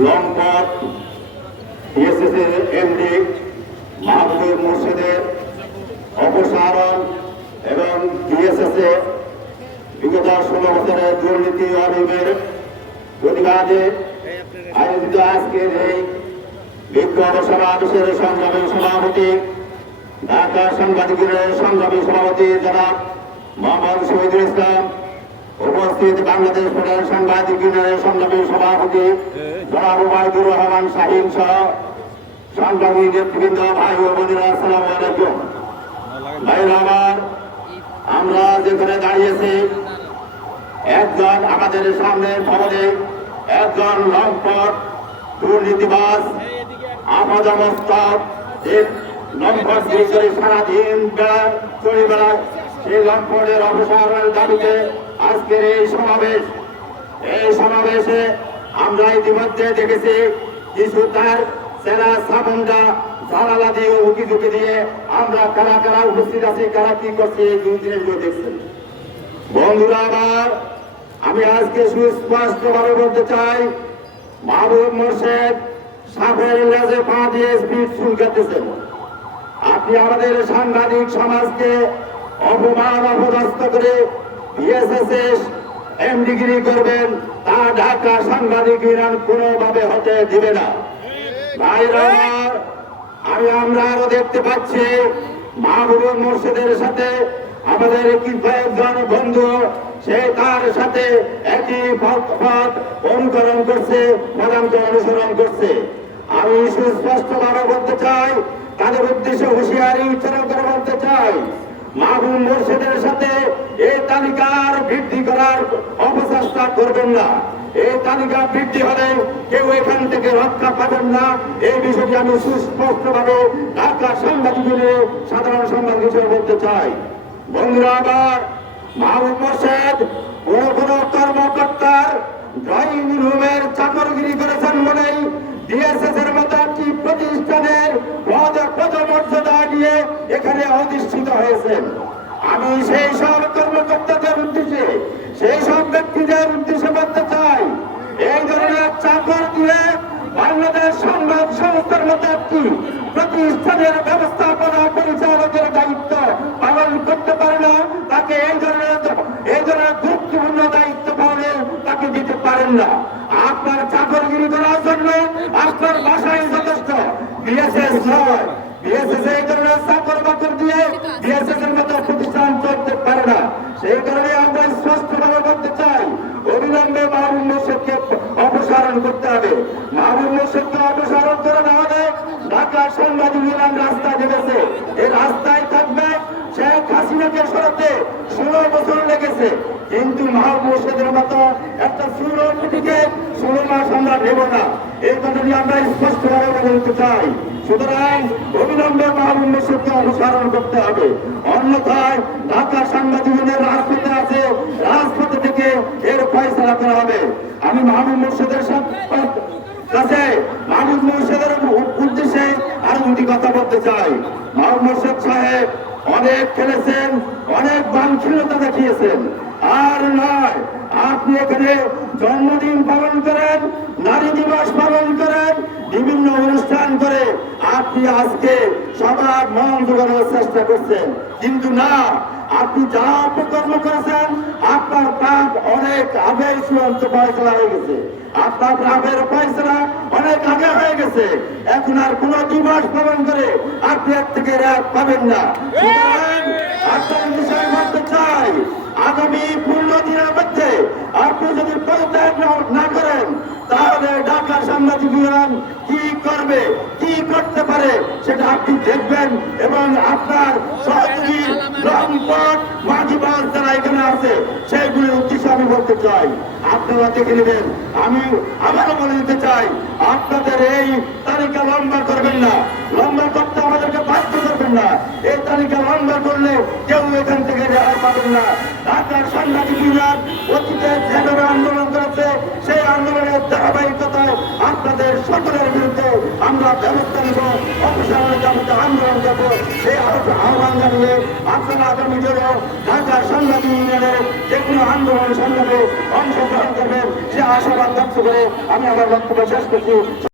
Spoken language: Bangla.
লম্পট বিএসএসের এমডি মাহবুবুর মোর্শেদের অপসারণ এবং বিএসএসে বিগত 16 বছরের দুর্নীতি অনিয়মের প্রতিবাদে আয়োজিত আজকের এই বিক্ষোভ সমাবেশের সংগ্রামী সভাপতি ঢাকা সাংবাদিক ইউনিয়নের সংগ্রামী সভাপতি জনাব মোহাম্মদ শহীদুল ইসলাম, উপস্থিত বাংলাদেশ ফেডারেল সাংবাদিক ইউনিয়নের সংগ্রামী সভাপতি জনাব ওবায়দুর রহমান শাহীন সহ সংগ্রামী নেতৃবৃন্দ, ভাই ও বোনেরা, আসসালামু আলাইকুম। ভাইরা আমার, আমরা যেখানে দাঁড়িয়েছি, একজন আমাদের সামনের ভবনে একজন লম্পট দুর্নীতিবাজ আপাদমস্তক লম্পট করে সারাদিন চলে বেড়ায়। সেই লম্পটের অপসারণের দাবিতে আজকের এই সমাবেশে আমরা ইতিমধ্যে দেখেছি কিছু তার সেনা সাবন্দা জানালা দিয়ে উকি ঝুঁকি দিয়ে আমরা কারা কারা উপস্থিত আছি, কারা কি করছে এই জিনিসগুলো দেখছেন। বন্ধুরা আমার, আমি আজকে সুস্পষ্টভাবে বলতে চাই, মাহবুব মোর্শেদ সাপের লেজে পা দিয়ে স্পিড শুরু করতেছেন। আপনি আমাদের সাংবাদিক সমাজকে অপমান অপদস্থ করে বিএসএস এমডিগিরি করবেন, তা ঢাকা সাংবাদিক ইউনিয়ন কোনোভাবে হতে দিবে না। ভাইরা আমার, আমরা আরো দেখতে পাচ্ছি মাহবুব মোর্শেদের সাথে আমাদের কয়েকজন বন্ধু সে তার সাথে একই পথ অনুকরণ করছে, পদাঙ্ক অনুসরণ করছে। আমি সুস্পষ্টভাবে বলতে চাই, তাদের উদ্দেশ্যে হুঁশিয়ারি উচ্চারণ করে বলতে চাই, মাহবুব মোর্শেদের সাথে এই তালিকার বৃদ্ধি করার অপচেষ্টা করবেন না। এই তালিকা বৃদ্ধি হলে কেউ এখান থেকে রক্ষা পাবেন না। এই বিষয়টি আমি সুস্পষ্টভাবে ঢাকা সাংবাদিক সাধারণ সাংবাদিক হিসেবে বলতে চাই। বন্ধুরা আবার, মাহবুব মোর্শেদ কোন কর্মকর্তার ড্রয়িং রুমের চাকরগিরি করেছেন বলেই ডিএসএস এর মতো একটি প্রতিষ্ঠানের পদমর্যাদা নিয়ে এখানে অধিষ্ঠিত হয়েছেন। আমি সেই সব কর্মকর্তাদের উদ্দেশ্যে, সেই সব ব্যক্তিদের উদ্দেশ্যে বলতে চাই, এই ধরনের চাকর দিয়ে বাংলাদেশ সংবাদ সংস্থার মতো একটি প্রতিষ্ঠানের ব্যবস্থাপনা পরিচালকের দায়িত্ব পালন করতে পারে না, তাকে এই ধরনের গুরুত্বপূর্ণ দায়িত্ব পালনে তাকে দিতে পারেন না। আপনার চাকরগিরি করার জন্য আপনার বাসায় যথেষ্ট, বিএসএস নয়। বিএসএস এই ধরনের চাকর বাকর দিয়ে বিএসএস এর মতো প্রতিষ্ঠান করতে পারে না। সেই কারণে আমরা স্পষ্টভাবে বলতে চাই, অবিলম্বে মাহবুব মোর্শেদকে অপসারণ করতে হবে। মাহবুব মোর্শেদকে অপসারণ করে না হলে ঢাকা সাংবাদিক ইউনিয়ন রাস্তা নেমেছে, এই রাস্তায় থাকবে। শেখ হাসিনাকে সরাতে 16 বছর লেগেছে, কিন্তু মাহবুব মোর্শেদের মতো একটা সুরটিকে 16 মাস আমরা নেব না। এই কথাটি আমরা স্পষ্টভাবে বলতে চাই। সুতরাং অবিলম্বে মাহবুব মোর্শেদকে অপসারণ করতে হবে, অন্যথায় ঢাকা সাংবাদিক ইউনিয়ন রাজপথে আছে, রাজপথে থেকে এর ফয়সালা করা হবে। আমি মাহবুব মোর্শেদের কাছে, মাহবুব মোর্শেদের উদ্দেশ্যে আরো দুটি কথা বলতে চাই। মাহবুব মোর্শেদ সাহেব অনেক খেলেছেন, অনেক বাঞ্ছনীয়তা দেখিয়েছেন। আর নয়, আপনি এখানে জন্মদিন পালন করেন, নারী দিবস পালন করেন, বিভিন্ন অনুষ্ঠান করে আপনি আজকে সবার মন জোগানোর চেষ্টা করছেন, কিন্তু না, আপনি যা অপকর্ম করেছেন আপনার পাপ অনেক আগে চূড়ান্ত ফয়সালা হয়ে গেছে। আপনার পাপের ফয়সালা অনেক আগে হয়ে গেছে। এখন আর কোন দিবস পালন করে আপনি এর থেকে রেহাই পাবেন না। আপনার বিষয় বলতে চাই, আগামী 15 দিনের মধ্যে আপনি যদি পদত্যাগ না করেন, তাহলে ঢাকা সাংবাদিক ইউনিয়ন কি করবে, কি করতে পারে সেটা আপনি দেখবেন। এবং আপনার সহযোগী লম্পট মাঝিবাস যারা এখানে আছে, সেইগুলির উদ্দেশ্যে আমি বলতে চাই, আপনারা দেখে নেবেন। আমি আবারও বলে দিতে চাই, আপনাদের এই তালিকা লম্বা করবেন না, লম্বা করতে আমাদেরকে বাধ্য করবেন না। এই তালিকা লম্বা করলে কেউ এখান থেকে রেহাই পাবেন না। ঢাকার সাংবাদিক ইউনিয়ন অতীতে যেভাবে আন্দোলন করেছে, সেই আন্দোলনের ধারাবাহিকতায় আপনাদের সকলের বিরুদ্ধে আমরা ব্যবস্থা নেব, অপসারণের দাবিতে আন্দোলন করবো। সেই আহ্বান জানিয়ে আপনারা আগামী দিনেও ঢাকা সাংবাদিক ইউনিয়নের যে কোনো আন্দোলন সংগ্রামে অংশগ্রহণ করবেন সে আশাবাদ ব্যক্ত করে আমি আমার বক্তব্য শেষ করছি।